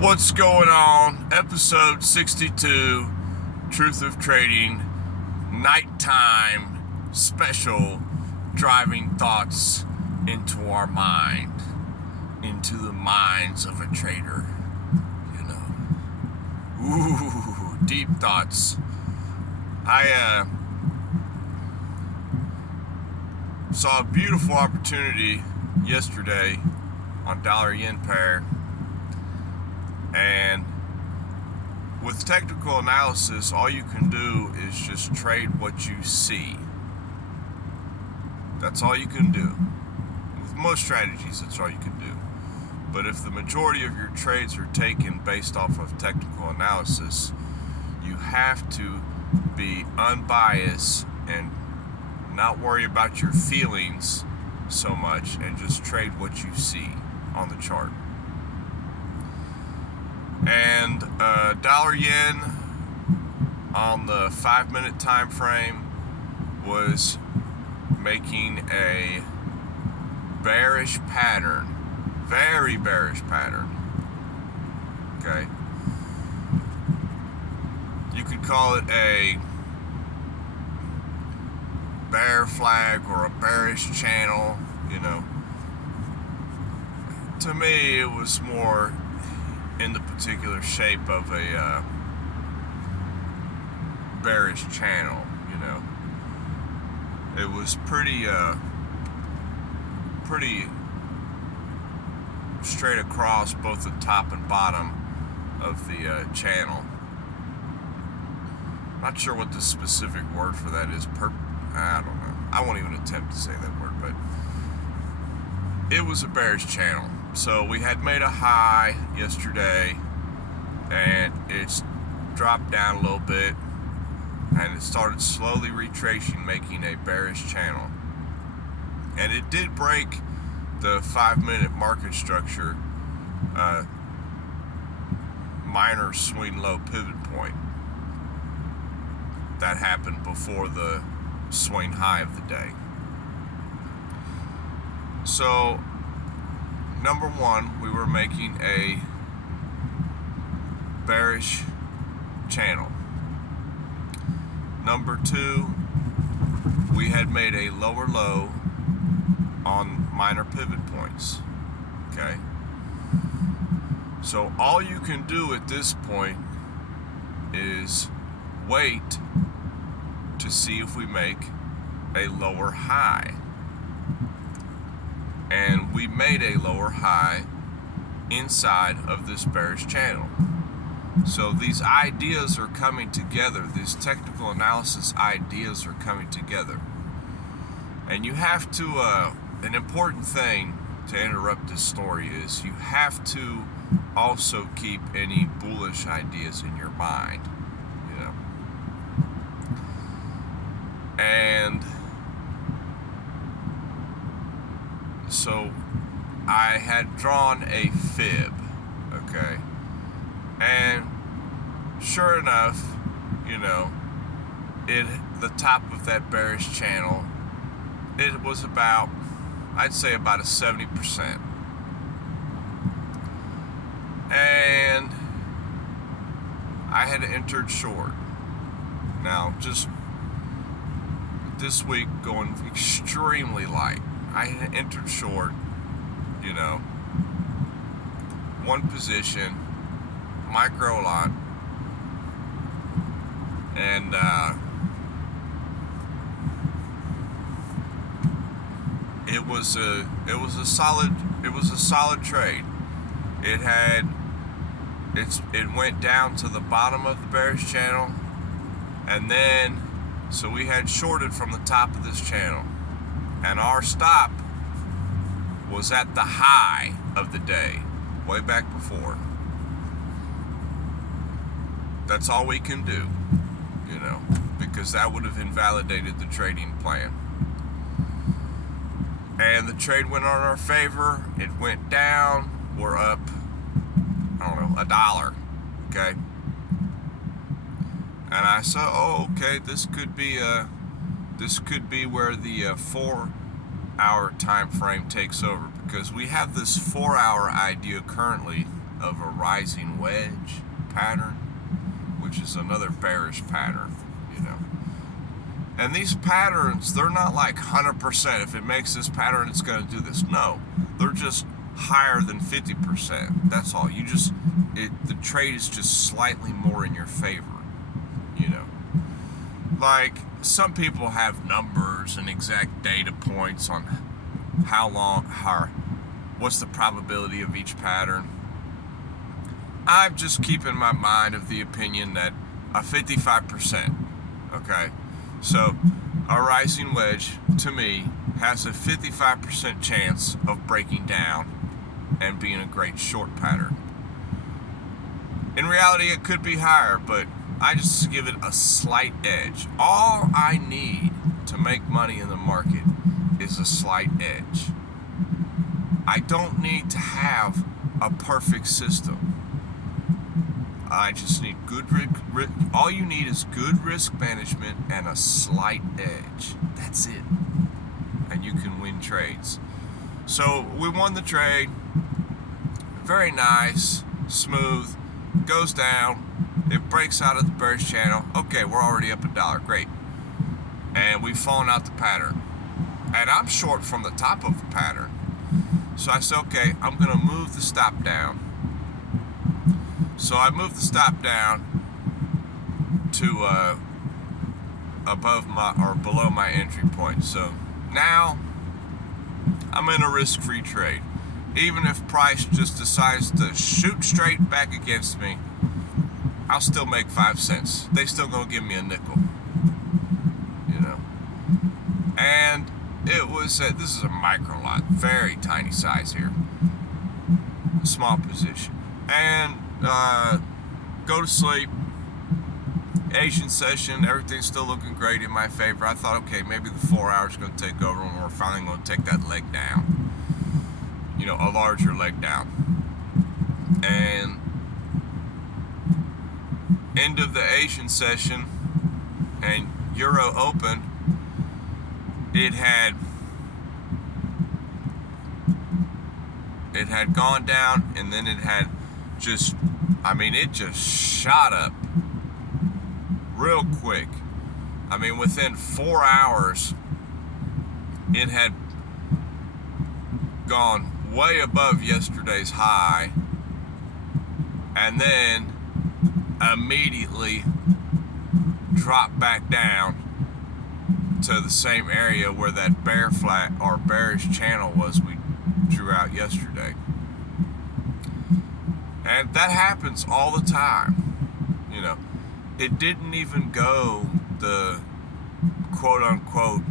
What's going on? Episode 62, Truth of Trading, nighttime special driving thoughts into our mind, into the minds of a trader, you know. Ooh, deep thoughts. I saw a beautiful opportunity yesterday on dollar yen pair. And with technical analysis, all you can do is just trade what you see. That's all you can do. With most strategies, that's all you can do. But if the majority of your trades are taken based off of technical analysis, you have to be unbiased and not worry about your feelings so much and just trade what you see on the chart. And dollar yen on the 5-minute time frame was making a bearish pattern, very bearish pattern. Okay, you could call it a bear flag or a bearish channel, you know. To me, it was more in the particular shape of a bearish channel, you know. It was pretty straight across both the top and bottom of the channel. Not sure what the specific word for that is. I don't know. I won't even attempt to say that word, but it was a bearish channel. So we had made a high yesterday, and it's dropped down a little bit, and it started slowly retracing, making a bearish channel. And it did break the 5-minute market structure, minor swing low pivot point that happened before the swing high of the day. So number one, we were making a bearish channel. Number two, we had made a lower low on minor pivot points. Okay? So all you can do at this point is wait to see if we make a lower high. And we made a lower high inside of this bearish channel. So these ideas are coming together. These technical analysis ideas are coming together. And you have to, an important thing to interrupt this story is you have to also keep any bullish ideas in your mind, you know. And so I had drawn a fib, okay, and sure enough, you know, the top of that bearish channel, it was about, I'd say about a 70%, and I had entered short. Now, just this week going extremely light. I had entered short, you know, one position, micro lot, and it was a solid trade. It went down to the bottom of the bearish channel, and then so we had shorted from the top of this channel. And our stop was at the high of the day, way back before. That's all we can do, you know, because that would have invalidated the trading plan. And the trade went on our favor. It went down. We're up, I don't know, $1, okay? And I said, oh, okay, this could be where the 4-hour time frame takes over, because we have this 4-hour idea currently of a rising wedge pattern, which is another bearish pattern, you know. And these patterns, they're not like 100%. If it makes this pattern, it's going to do this. No, they're just higher than 50%. That's all. The trade is just slightly more in your favor, you know. Like, some people have numbers and exact data points on what's the probability of each pattern. I'm just keeping my mind of the opinion that a 55%, okay? So a rising wedge, to me, has a 55% chance of breaking down and being a great short pattern. In reality, it could be higher, but I just give it a slight edge. All I need to make money in the market is a slight edge. I don't need to have a perfect system. I just need all you need is good risk management and a slight edge. That's it. And you can win trades. So we won the trade. Very nice, smooth, goes down. It breaks out of the bearish channel. Okay, we're already up $1. Great. And we've fallen out the pattern. And I'm short from the top of the pattern. So I said, okay, I'm going to move the stop down. So I moved the stop down to below my entry point. So now I'm in a risk-free trade. Even if price just decides to shoot straight back against me, I'll still make 5 cents. They still gonna give me a nickel, you know. And it was this is a micro lot, very tiny size here, small position, and go to sleep. Asian session, everything's still looking great in my favor. I thought, okay, maybe the 4 hours is going to take over and we're finally going to take that leg down. You know, a larger leg down. And end of the Asian session and Euro open, it had gone down, and then it had just, it just shot up real quick. Within 4 hours, it had gone way above yesterday's high, and then immediately dropped back down to the same area where that bear flat or bearish channel was we drew out yesterday. And that happens all the time, you know. It didn't even go the quote-unquote,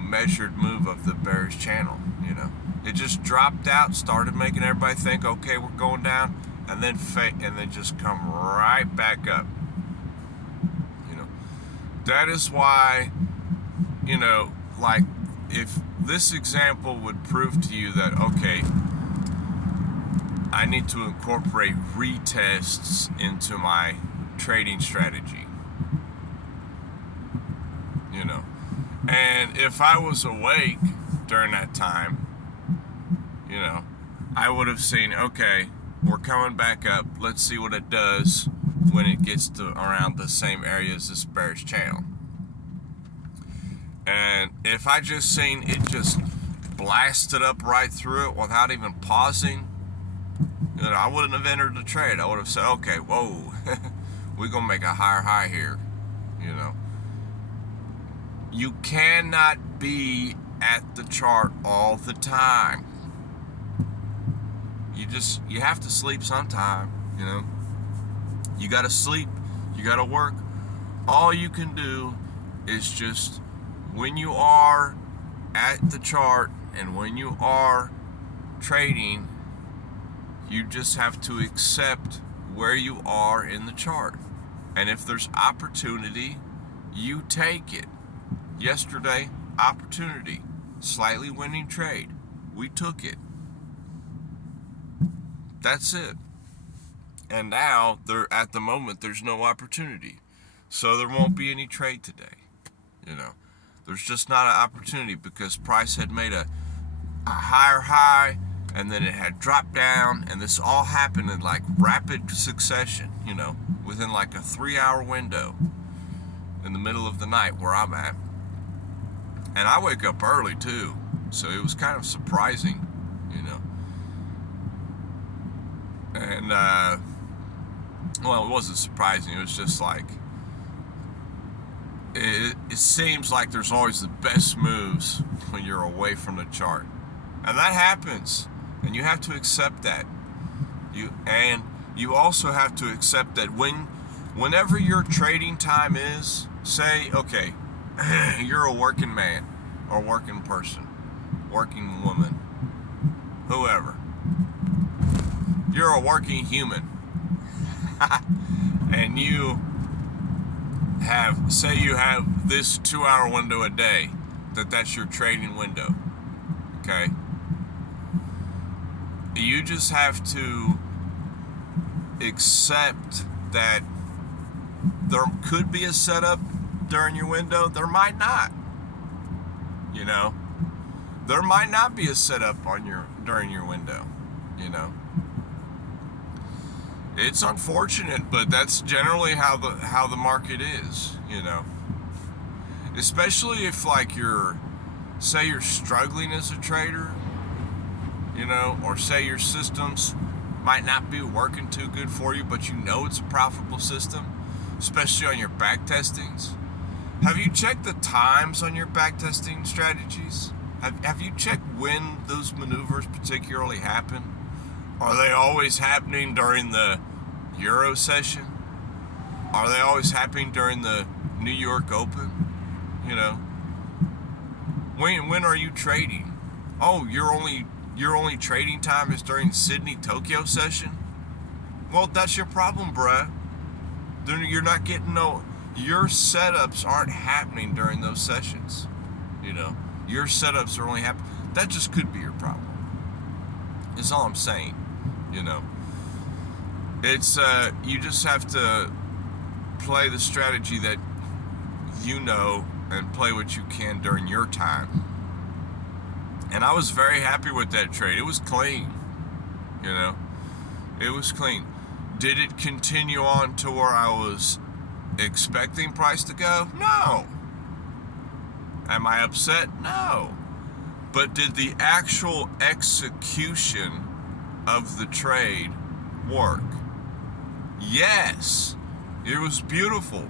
measured move of the bearish channel, It just dropped out, started making everybody think, okay, we're going down, and then just come right back up. That is why, like, if this example would prove to you that, okay, I need to incorporate retests into my trading strategy. And if I was awake during that time, I would have seen, okay, we're coming back up. Let's see what it does when it gets to around the same area as this bearish channel. And if I just seen it just blasted up right through it without even pausing, I wouldn't have entered the trade. I would have said, okay, whoa, we're going to make a higher high here, You cannot be at the chart all the time. You have to sleep sometime, You got to sleep. You got to work. All you can do is just, when you are at the chart and when you are trading, you just have to accept where you are in the chart. And if there's opportunity, you take it. Yesterday, opportunity, slightly winning trade. We took it. That's it. And now, at the moment, there's no opportunity. So there won't be any trade today. There's just not an opportunity because price had made a higher high and then it had dropped down, and this all happened in like rapid succession, within like a 3-hour window in the middle of the night where I'm at. And I wake up early too, so it was kind of surprising, And, well, it wasn't surprising, it was just like, it seems like there's always the best moves when you're away from the chart. And that happens, and you have to accept that. You also have to accept that whenever your trading time is, say, okay, you're a working man or working person, working woman, whoever. You're a working human. And you have this 2-hour window a day, that's your trading window. Okay? You just have to accept that there could be a setup during your window. There might not. There might not be a setup during your window. It's unfortunate, but that's generally how the market is. Especially if like say you're struggling as a trader, or say your systems might not be working too good for you, but it's a profitable system, especially on your back testings. Have you checked the times on your back testing strategies? Have you checked when those maneuvers particularly happen? Are they always happening during the Euro session? Are they always happening during the New York Open? When are you trading? Oh, your only trading time is during Sydney Tokyo session? Well, that's your problem, bruh. You're not getting your setups aren't happening during those sessions. Your setups are only happening. That just could be your problem. That's all I'm saying. It's you just have to play the strategy that and play what you can during your time. And I was very happy with that trade. It was clean. It was clean. Did it continue on to where I was expecting price to go? No. Am I upset? No. But did the actual execution of the trade work? Yes. It was beautiful.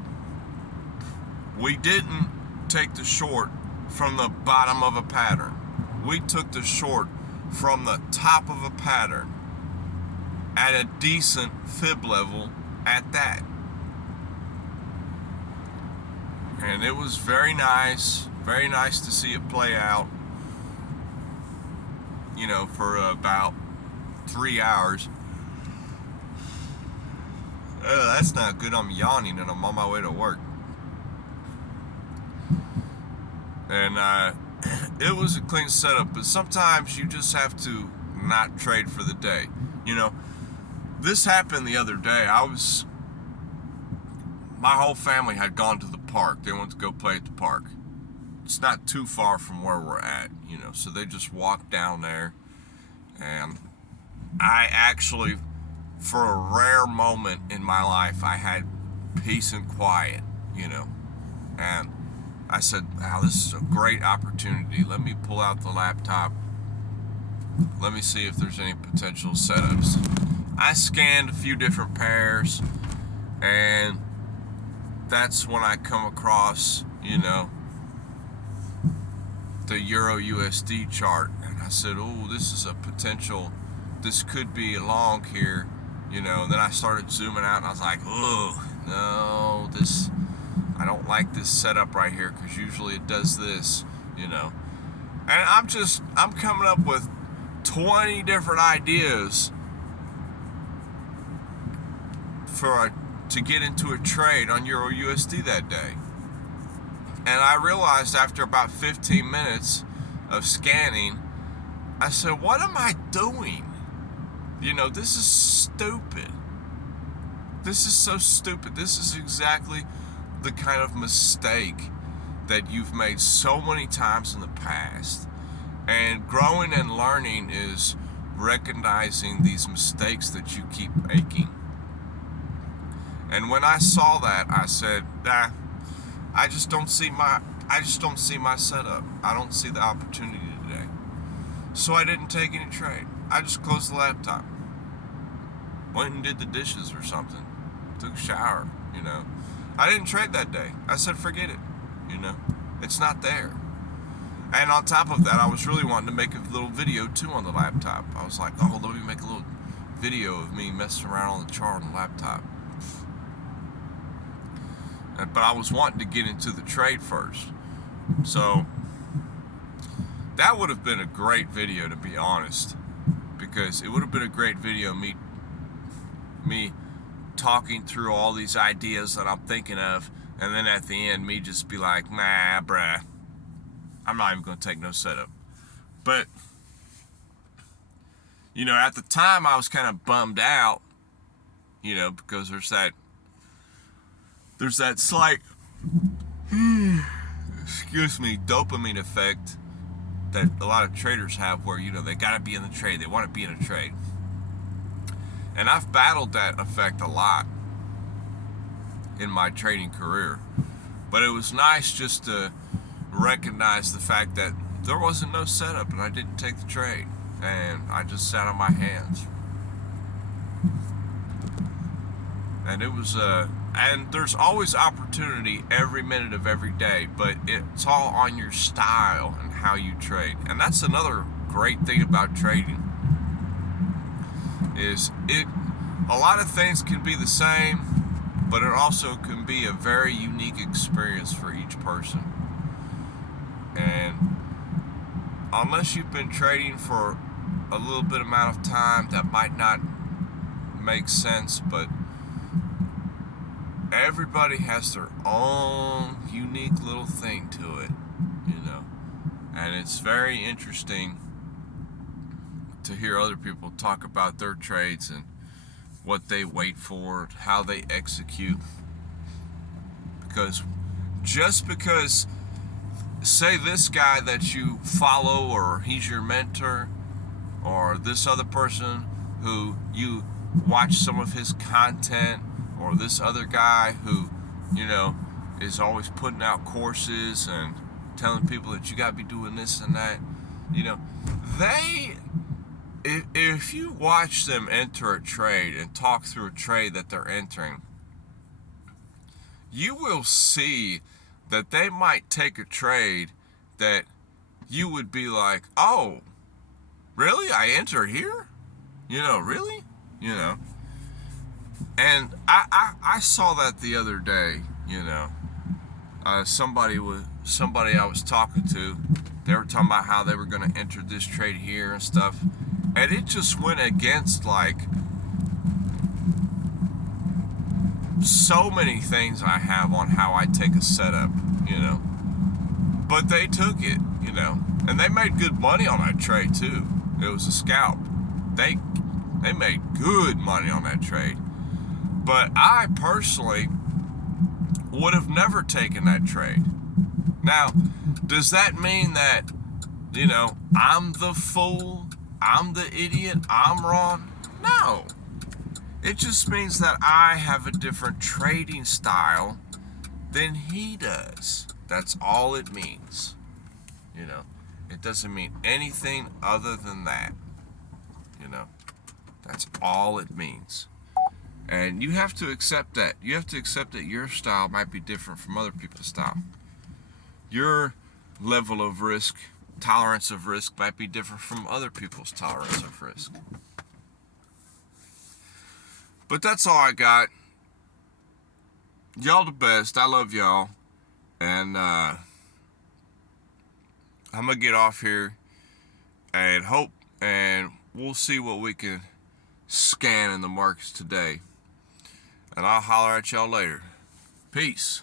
We didn't take the short from the bottom of a pattern. We took the short from the top of a pattern at a decent fib level at that. And it was very nice to see it play out, for about 3 hours. That's not good. I'm yawning and I'm on my way to work. And it was a clean setup, but sometimes you just have to not trade for the day. This happened the other day. My whole family had gone to the park. They went to go play at the park. It's not too far from where we're at, so they just walked down there. And I actually, for a rare moment in my life, I had peace and quiet, and I said, wow, this is a great opportunity. Let me pull out the laptop. Let me see if there's any potential setups. I scanned a few different pairs, and that's when I come across, the Euro USD chart. And I said, oh, this could be long here, and then I started zooming out, and I was like, oh, no, I don't like this setup right here, because usually it does this, And I'm coming up with 20 different ideas to get into a trade on Euro USD that day. And I realized after about 15 minutes of scanning, I said, what am I doing? This is stupid. This is so stupid. This is exactly the kind of mistake that you've made so many times in the past. And growing and learning is recognizing these mistakes that you keep making. And when I saw that, I said, I just don't see my setup. I don't see the opportunity today. So I didn't take any trade. I just closed the laptop. Went and did the dishes or something. Took a shower, I didn't trade that day. I said, forget it, It's not there. And on top of that, I was really wanting to make a little video too on the laptop. I was like, let me make a little video of me messing around on the chart on the laptop. But I was wanting to get into the trade first. So that would have been a great video, to be honest, because it would have been a great video, me talking through all these ideas that I'm thinking of, and then at the end, me just be like, nah, bruh, I'm not even going to take no setup. But, at the time, I was kind of bummed out, because there's that slight, dopamine effect that a lot of traders have where, they got to be in the trade. They want to be in a trade. And I've battled that effect a lot in my trading career. But it was nice just to recognize the fact that there wasn't no setup and I didn't take the trade. And I just sat on my hands. And it was, and there's always opportunity every minute of every day, but it's all on your style and how you trade. And that's another great thing about trading. A lot of things can be the same, but it also can be a very unique experience for each person. And unless you've been trading for a little bit amount of time, that might not make sense, but everybody has their own unique little thing to it, and it's very interesting to hear other people talk about their trades and what they wait for, how they execute. Because just because, say this guy that you follow, or he's your mentor, or this other person who you watch some of his content, or this other guy who, is always putting out courses and telling people that you got to be doing this and that, if you watch them enter a trade and talk through a trade that they're entering, you will see that they might take a trade that you would be like, oh, really? I enter here? Really? And I saw that the other day, somebody I was talking to, they were talking about how they were going to enter this trade here and stuff, and it just went against so many things I have on how I take a setup, but they took it, and they made good money on that trade too. It was a scalp. They made good money on that trade. But I personally would have never taken that trade. Now, does that mean that, I'm the fool, I'm the idiot, I'm wrong? No. It just means that I have a different trading style than he does. That's all it means. It doesn't mean anything other than that. That's all it means. And you have to accept that. You have to accept that your style might be different from other people's style. Your level of risk, tolerance of risk, might be different from other people's tolerance of risk. But that's all I got. Y'all the best. I love y'all. And I'm going to get off here and hope, and we'll see what we can scan in the markets today. And I'll holler at y'all later. Peace.